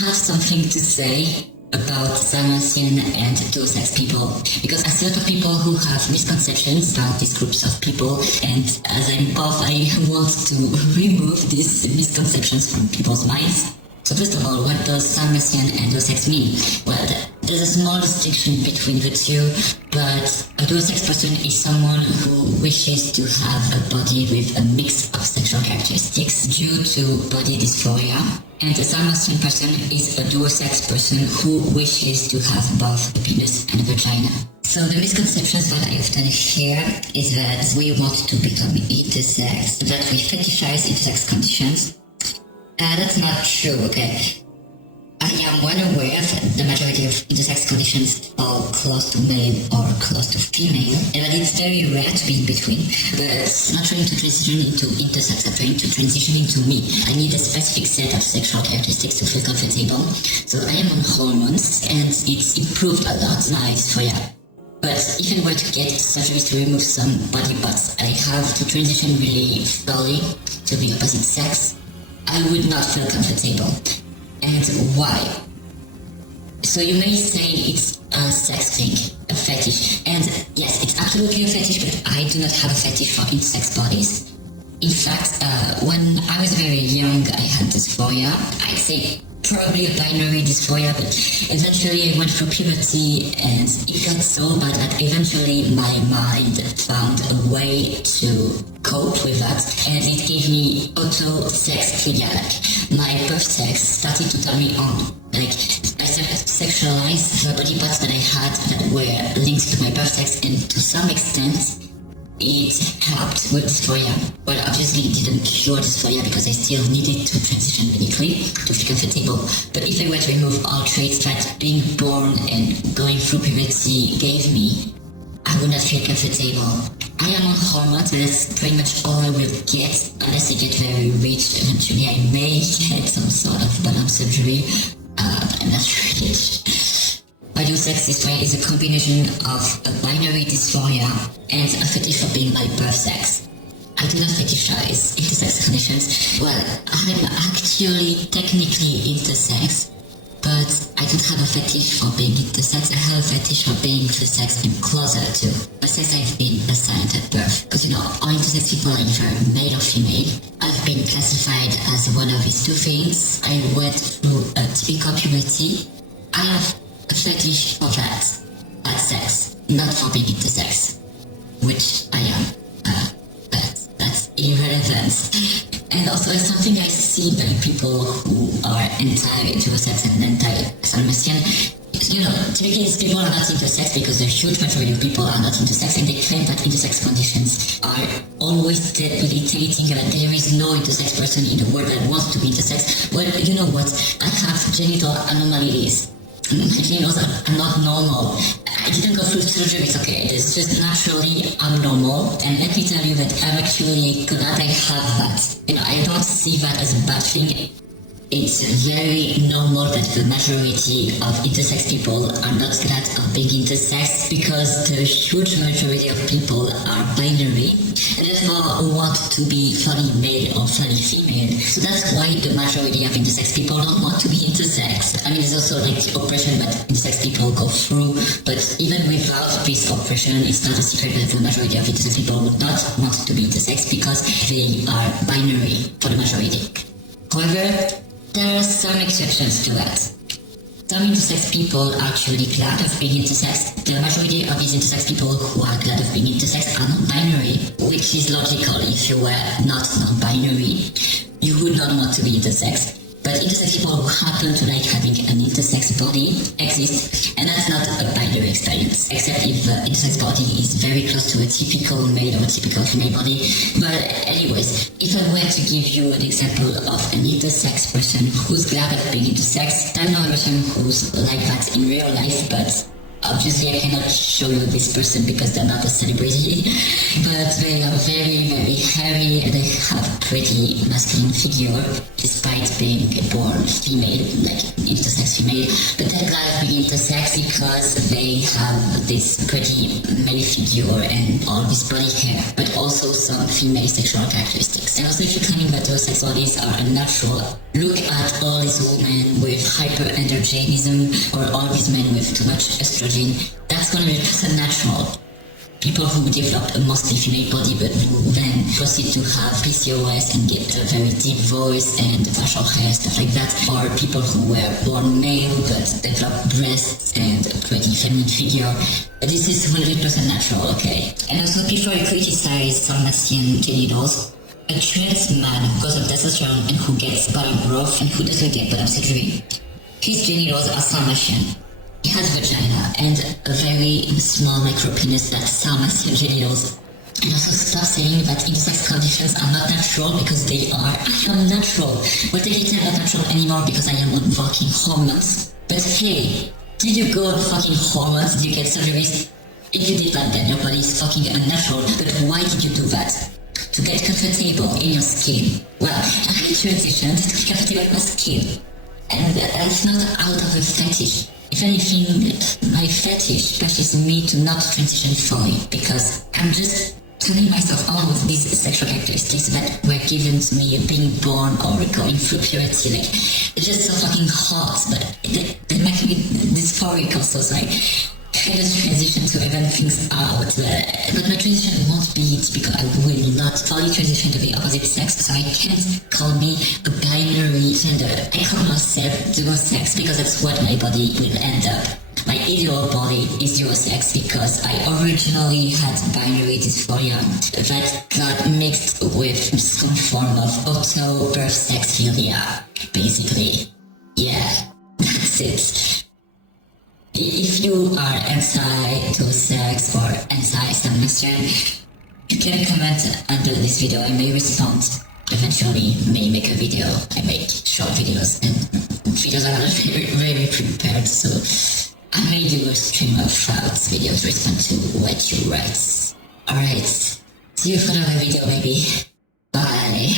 have something to say about Salmacian and Duosex people, because I see a lot of people who have misconceptions about these groups of people, and as I'm off, I want to remove these misconceptions from people's minds. So first of all, what does Salmacian and Duosex mean? Well, there's a small distinction between the two, but a Duosex person is someone who wishes to have a body with a mix of sexual characteristics due to body dysphoria. And a Salmacian person is a Duosex person who wishes to have both a penis and a vagina. So the misconceptions that I often hear is that we want to become intersex, that we fetishize intersex conditions. That's not true, okay? I am well aware that the majority of intersex conditions are close to male or close to female, and that it's very rare to be in between, but I'm not trying to transition into intersex, I'm trying to transition into me. I need a specific set of sexual characteristics to feel comfortable, so I am on hormones, and it's improved a lot, nice for ya. But if I were to get surgeries to remove some body parts, I have to transition really slowly to the opposite sex. I would not feel comfortable. And why? So you may say it's a sex thing, a fetish. And yes, it's absolutely a fetish, but I do not have a fetish for intersex bodies. In fact, when I was very young, I had dysphoria. I'd say probably a binary dysphoria, but eventually I went through puberty and it got so bad that eventually my mind found a way to cope with that, and it gave me auto-sexphilia. Like, my birth sex started to turn me on. Like, I started to sexualize the body parts that I had that were linked to my birth sex, and to some extent it helped with dysphoria. Well, obviously it didn't cure dysphoria because I still needed to transition medically to feel comfortable. But if I were to remove all traits that being born and going through puberty gave me, I would not feel comfortable. I am on hormones, and that's pretty much all I will get, unless I get very rich. Eventually I may get some sort of bottom surgery, but I'm not rich. Duosex dysphoria is a combination of a binary dysphoria and a fetish for being by birth sex. I do not fetishize intersex conditions. Well, I'm actually technically intersex, but I don't have a fetish for being intersex. I have a fetish for being the sex I'm closer to, the sex I've been assigned at birth. Because all intersex people are either male or female. I've been classified as one of these two things. I went through a typical puberty. I have a fetish for that sex, not for being intersex, which I am, but that's irrelevant. And also it's something I see by people who are anti-Duosex and anti-Salmacian. Typically these people are not intersex because the huge majority of people are not intersex, and they claim that intersex conditions are always debilitating, and that there is no intersex person in the world that wants to be intersex. Well, you know what? I have genital anomalies. My genitals are not normal. I didn't go through surgery, it's okay. It's just naturally abnormal. And let me tell you that I'm actually glad I have that. I don't see that as a bad thing. It's very normal that the majority of intersex people are not glad of being intersex, because the huge majority of people are binary and therefore want to be fully male or fully female. So that's why the majority of intersex people don't want to be intersex. I mean, there's also oppression that intersex people go through, but even without this oppression, it's not a secret that the majority of intersex people would not want to be intersex because they are binary for the majority. However, there are some exceptions to that. Some intersex people are actually glad of being intersex. The majority of these intersex people who are glad of being intersex are non-binary, which is logical. If you were not non-binary, you would not want to be intersex. But intersex people who happen to like having an intersex body exist, and that's not a binary experience, except if the intersex body is very close to a typical male or a typical female body. But anyways, if I were to give you an example of an intersex person who's glad of being intersex, I'm not a person who's like that in real life, but Obviously, I cannot show you this person because they're not a celebrity, but they are very, very hairy and they have a pretty masculine figure despite being born female, like intersex female. But they're glad of being intersex because they have this pretty male figure and all this body hair, but also some female sexual characteristics. And also, if you're claiming that those sex bodies are unnatural, look at all these women with hyperandrogenism or all these men with too much estrogen. That's 100% natural. People who develop a mostly female body but who then proceed to have PCOS and get a very deep voice and facial hair, stuff like that. Or people who were born male but develop breasts and a pretty feminine figure. This is 100% natural, okay? And also before you criticize Salmacian genitals, a trans man because of testosterone and who gets bottom growth and who doesn't get bottom surgery. His genitals are Salmacian. He has a vagina and a very small micro penis that's Salmacian genitals. And also stop saying that intersex conditions are not natural because they are. I am natural. But they are not natural anymore because I am on fucking hormones. But hey, did you go on fucking hormones? Did you get surgeries? If you did that, then your body is fucking unnatural. But why did you do that? To get comfortable in your skin. Well, I transitioned to be comfortable in my skin. And that's not out of a fetish. If anything, my fetish pushes me to not transition fully because I'm just turning myself on with these sexual characteristics that were given to me being born or going through puberty. Like, it's just so fucking hot, but they make me dysphoric also, so I kind of transition to even things out. But my transition won't be typical. I will not fully transition to the opposite sex, so I can't call me a binary gender. I call myself Duosex because that's what my body will end up. My ideal body is Duosex because I originally had binary dysphoria that got mixed with some form of auto-birth sexphilia, basically. Yeah, that's it. If you are anti-Duosex or anti-Salmacian, you can comment under this video. I may respond. Eventually, may make a video. I make short videos and videos are not very, very prepared, so I may do a stream of thoughts video to respond to what you write. Alright, see you for another video, baby. Bye.